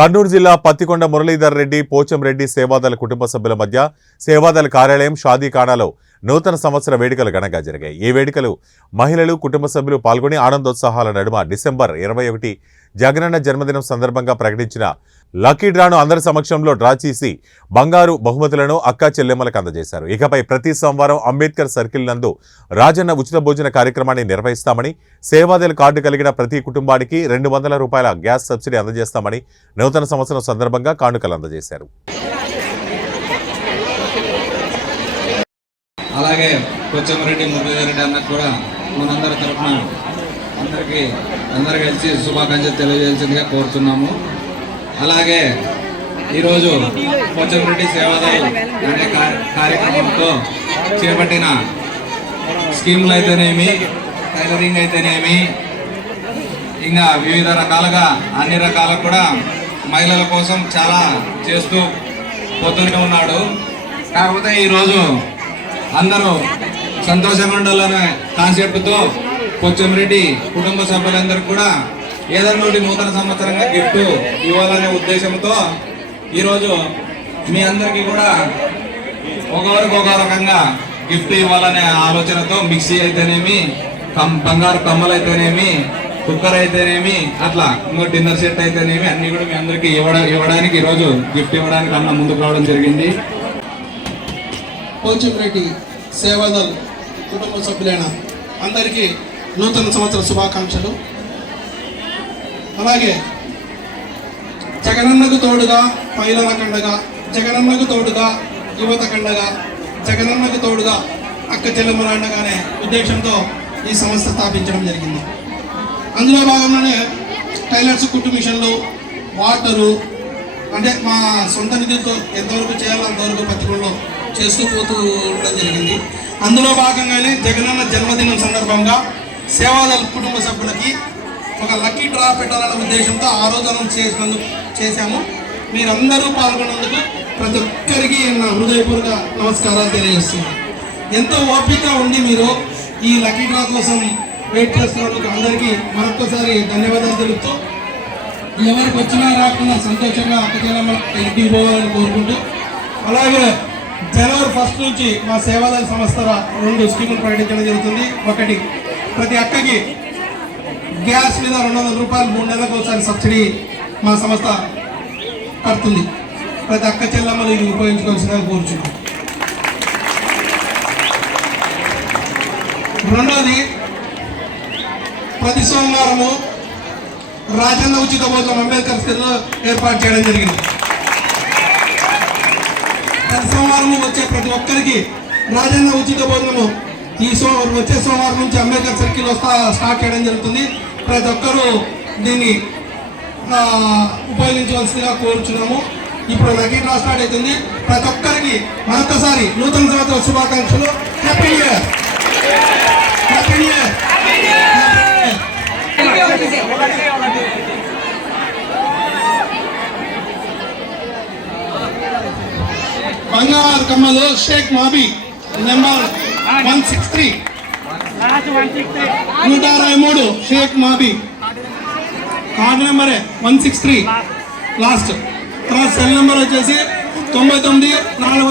కర్నూలు జిల్లా పత్తికొండ మురళీధర్ రెడ్డి పోచంరెడ్డి సేవాదళ కుటుంబ సభ్యుల మధ్య సేవాదళ కార్యాలయం షాదీఖానాలో నూతన సంవత్సర వేడుకలు ఘనంగా జరిగాయి. ఈ వేడుకలు మహిళలు కుటుంబ సభ్యులు పాల్గొని ఆనందోత్సాహాల నడుమ డిసెంబర్ 21 జగనన్న జన్మదినం సందర్భంగా ప్రకటించిన లక్కీ డ్రాను అందరి సమక్షంలో డ్రా చేసి బంగారు బహుమతులను అక్కా చెల్లెమ్మలకు అందజేశారు. ఇకపై ప్రతి సోమవారం అంబేద్కర్ సర్కిల్ నందు రాజన్న ఉచిత భోజన కార్యక్రమాన్ని నిర్వహిస్తామని, సేవాదళ కార్డు కలిగిన ప్రతి కుటుంబానికి 200 రూపాయల గ్యాస్ సబ్సిడీ అందజేస్తామని నూతన సంవత్సరం సందర్భంగా కానుకలు అందజేశారు. అలాగే పోచంరెడ్డి మురళీధర్ రెడ్డి అన్నకు కూడా మనందరి తరఫున అందరు కలిసి శుభాకాంక్షలు తెలియజేయాల్సిందిగా కోరుతున్నాము. అలాగే ఈరోజు పోచంరెడ్డి సేవాదళ అనే కార్యక్రమంతో చేపట్టిన స్కీములు అయితేనేమి, టైలరింగ్ అయితేనేమి, ఇంకా వివిధ రకాలుగా అన్ని రకాలకు కూడా మహిళల కోసం చాలా చేస్తూ పోతూనే ఉన్నాడు. కాకపోతే ఈరోజు అందరూ సంతోషంగా ఉండాలనే కాన్సెప్ట్తో పోచంరెడ్డి కుటుంబ సభ్యులందరికీ కూడా ఏదైనా నూతన సంవత్సరంగా గిఫ్ట్ ఇవ్వాలనే ఉద్దేశంతో ఈరోజు మీ అందరికీ కూడా ఒకరికి ఒక రకంగా గిఫ్ట్ ఇవ్వాలనే ఆలోచనతో మిక్సీ అయితేనేమి, బంగారు కమ్మలు అయితేనేమి, కుక్కర్ అయితేనేమి, అట్లా ఇంకో డిన్నర్ సెట్ అయితేనేమి అన్ని కూడా మీ అందరికీ ఇవ్వడానికి ఈరోజు గిఫ్ట్ ఇవ్వడానికి అన్న ముందుకు రావడం జరిగింది. పోచంరెడ్డి సేవాదళ కుటుంబ సభ్యులైన అందరికీ నూతన సంవత్సర శుభాకాంక్షలు. అలాగే జగనన్నకు తోడుగా మహిళల కండగా, జగనన్నకు తోడుగా యువత కండగా, జగనన్నకు తోడుగా అక్క చెల్లెమ్మల అండగానే ఉద్దేశంతో ఈ సంస్థ స్థాపించడం జరిగింది. అందులో భాగంగానే టైలర్స్ కుట్టు మిషన్లు, వాటరు, అంటే మా సొంత నిధులతో ఎంతవరకు చేయాలో అంతవరకు పత్రికల్లో చేస్తూ పోతూ ఉండడం జరిగింది. అందులో భాగంగానే జగనన్న జన్మదినం సందర్భంగా సేవాదళ కుటుంబ సభ్యులకి ఒక లక్కీ డ్రా పెట్టాలనే ఉద్దేశంతో ఆ రోజు చేశాము. మీరందరూ పాల్గొన్నందుకు ప్రతి ఒక్కరికి నా హృదయపూర్వక నమస్కారాలు తెలియజేస్తున్నాను. ఎంతో ఓపిక ఉండి మీరు ఈ లక్కీ డ్రా కోసం వెయిట్ చేస్తున్నందుకు అందరికీ మరొకసారి ధన్యవాదాలు తెలుపుతూ, ఎవరికి వచ్చినా రాకుండా సంతోషంగా అక్కచెల్లెమ్మ ఇంటికి పోవాలని కోరుకుంటూ, అలాగే జనవరి 1 నుంచి మా సేవాదళ సంస్థ 2 స్కీములు ప్రకటించడం జరుగుతుంది. ఒకటి, ప్రతి అక్కకి గ్యాస్ మీద 200 రూపాయలు 3 నెలలకు ఒకసారి సబ్సిడీ మా సంస్థ కడుతుంది. ప్రతి అక్క చెల్లెమ్మలు ఇది ఉపయోగించుకోవాల్సిందిగా కోరుచున్నాం. రెండోది, ప్రతి సోమవారము రాజన్న ఉచిత భోజనం అంబేద్కర్ స్కూల్లో ఏర్పాటు చేయడం జరిగింది. ప్రతి సోమవారం వచ్చే ప్రతి ఒక్కరికి రాజన్న ఉచిత భోజనము వచ్చే సోమవారం నుంచి అంబేద్కర్ సర్కిల్ స్టార్ట్ చేయడం జరుగుతుంది. ప్రతి ఒక్కరూ దీన్ని ఉపయోగించవలసిందిగా కోరుచున్నాము. ఇప్పుడు లక్కీ డ్రా స్టార్ట్ అవుతుంది. ప్రతి ఒక్కరికి మరొకసారి నూతన సంవత్సర శుభాకాంక్షలు. Happy new year, happy new year. బంగారు కమ్మలు షేక్ మాబీ నెంబర్ 163 163 షేక్ మాబీ కార్డు నెంబరే 163 లాస్ట్. తర్వాత సెల్ నెంబర్ వచ్చేసి 99 400.